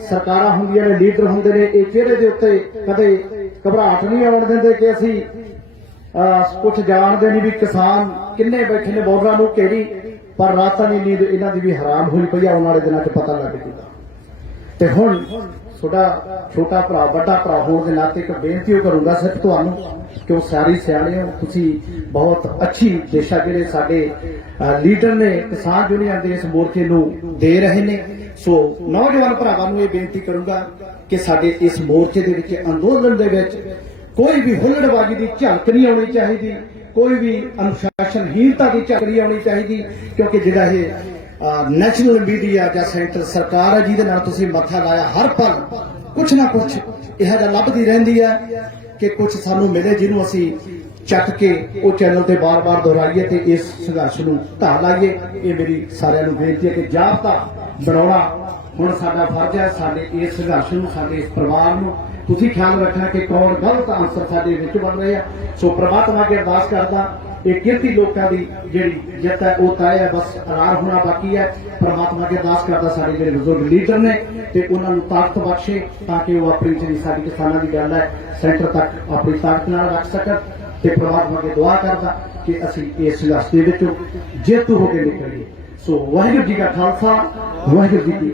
ਸਰਕਾਰਾਂ ਹੁੰਦੀਆਂ ਨੇ, ਲੀਡਰ ਹੁੰਦੇ ਨੇ, ਇਹ ਚਿਹਰੇ ਦੇ ਉੱਤੇ ਕਦੇ ਘਬਰਾਹਟ ਨਹੀਂ ਆਉਣ ਦਿੰਦੇ ਕਿ ਅਸੀਂ ਕੁਝ ਜਾਣਦੇ ਨਹੀਂ ਵੀ ਕਿਸਾਨ ਕਿੰਨੇ ਬੈਠੇ ਨੇ ਬੋਰਡਰਾਂ ਨੂੰ ਘੇਰੀ ਪਰ ਰਾਤਾਂ ਦੀ ਨੀਂਦ ਇਹਨਾਂ ਦੀ ਵੀ ਹਰਾਮ ਹੋਈ ਪਈ ਆਉਣ ਵਾਲੇ ਦਿਨਾਂ 'ਚ ਪਤਾ ਲੱਗ ਜੂਗਾ। ਤੇ ਹੁਣ ਤੁਹਾਡਾ ਛੋਟਾ ਭਰਾ, ਵੱਡਾ ਭਰਾ ਹੋਣ ਦੇ ਨਾਤੇ ਇੱਕ ਬੇਨਤੀ ਉਹ ਕਰੂੰਗਾ ਸਿਰਫ ਤੁਹਾਨੂੰ ਕਿ ਉਹ ਸਾਰੀ ਸਿਆਣੇ ਹੋ ਤੁਸੀਂ ਬਹੁਤ ਅੱਛੀ ਦੇਸ਼ਾ ਜਿਹੜੇ ਸਾਡੇ ਲੀਡਰ ਨੇ, ਕਿਸਾਨ ਯੂਨੀਅਨ ਦੇ ਇਸ ਮੋਰਚੇ ਨੂੰ ਦੇ ਰਹੇ ਨੇ। ਸੋ ਨੌਜਵਾਨ ਭਰਾਵਾਂ ਨੂੰ ਇਹ ਬੇਨਤੀ ਕਰੂੰਗਾ ਕਿ ਸਾਡੇ ਇਸ ਮੋਰਚੇ ਦੇ ਵਿੱਚ ਅੰਦੋਲਨ ਦੇ ਵਿੱਚ ਕੋਈ ਵੀ ਹੁੱਲੜਬਾਜ਼ੀ ਦੀ ਝਲਕ ਨਹੀਂ ਆਉਣੀ ਚਾਹੀਦੀ, ਕੋਈ ਵੀ ਅਨੁਸ਼ਾਸਨਹੀਨਤਾ ਦੀ ਝਲਕ ਨਹੀਂ ਆਉਣੀ ਚਾਹੀਦੀ, ਕਿਉਂਕਿ ਜਿਹੜਾ ਇਹ ਨੈਸ਼ਨਲ ਮੀਡੀਆ ਜਾਂ ਸੈਂਟਰ ਸਰਕਾਰ ਹੈ, ਜਿਹਦੇ ਨਾਲ ਤੁਸੀਂ ਮੱਥਾ ਲਾਇਆ, ਹਰ ਪਲ ਕੁਛ ਨਾ ਕੁਛ ਇਹੋ ਜਿਹਾ ਲੱਭਦੀ ਰਹਿੰਦੀ ਹੈ ਕਿ ਕੁਛ ਸਾਨੂੰ ਮਿਲੇ, ਜਿਹਨੂੰ ਅਸੀਂ ਚੱਕ ਕੇ ਉਹ ਚੈਨਲ ਤੇ ਬਾਰ-ਬਾਰ ਦੁਹਰਾਈਏ ਤੇ ਇਸ ਸੰਘਰਸ਼ ਨੂੰ ਢਾਹ ਲਾਈਏ। ਇਹ ਮੇਰੀ ਸਾਰਿਆਂ ਨੂੰ ਬੇਨਤੀ ਹੈ ਕਿ ਜਾਬਤਾ ਬਣਾਉਣਾ। ਹੁਣ ਸਾਡਾ ਫਰਜ਼ ਹੈ, ਸਾਡੇ ਇਸ ਸੰਘਰਸ਼ ਨੂੰ, ਸਾਡੇ ਇਸ ਪਰਿਵਾਰ ਨੂੰ। ਤੁਸੀਂ ਖਿਆਲ ਰੱਖਣਾ ਕਿ ਕੌਣ ਗਲਤ ਅੰਸਰ ਸਾਡੇ ਵਿੱਚ ਬਣ ਰਹੇ ਆ ਸੋ ਪ੍ਰਮਾਤਮਾ ਅੱਗੇ ਅਰਦਾਸ ਕਰਦਾ, ਇਹ ਕਿਰਤੀ ਲੋਕਾਂ ਦੀ ਜਿਹੜੀ ਜਿੱਤ ਹੈ, ਉਹ ਤੈਅ ਹੈ, ਬਸ ਆਰਾਰ ਹੋਣਾ ਬਾਕੀ ਹੈ। ਪ੍ਰਮਾਤਮਾ ਅੱਗੇ ਅਰਦਾਸ ਕਰਦਾ, ਸਾਡੇ ਜਿਹੜੇ ਬਜ਼ੁਰਗ ਲੀਡਰ ਨੇ, ਤੇ ਉਹਨਾਂ ਨੂੰ ਤਾਕਤ ਬਖਸ਼ੇ ਤਾਂ ਕਿ ਉਹ ਆਪਣੀ ਜਿਹੜੀ ਸਾਡੀ ਕਿਸਾਨਾਂ ਦੀ ਗੱਲ ਹੈ, ਸੈਂਟਰ ਤੱਕ ਆਪਣੀ ਤਾਕਤ ਨਾਲ ਰੱਖ ਸਕਣ। ਤੇ ਪ੍ਰਮਾਤਮਾ ਅੱਗੇ ਦੁਆ ਕਰਦਾ ਕਿ ਅਸੀਂ ਇਸ ਸੰਘਰਸ਼ ਦੇ ਵਿੱਚੋਂ ਜੇਤੂ ਹੋ ਕੇ ਨਿਕਲੀਏ। ਸੋ ਵਾਹਿਗੁਰੂ ਜੀ ਕਾ ਖਾਲਸਾ ਵਾਹਿਗੁਰੂ ਜੀ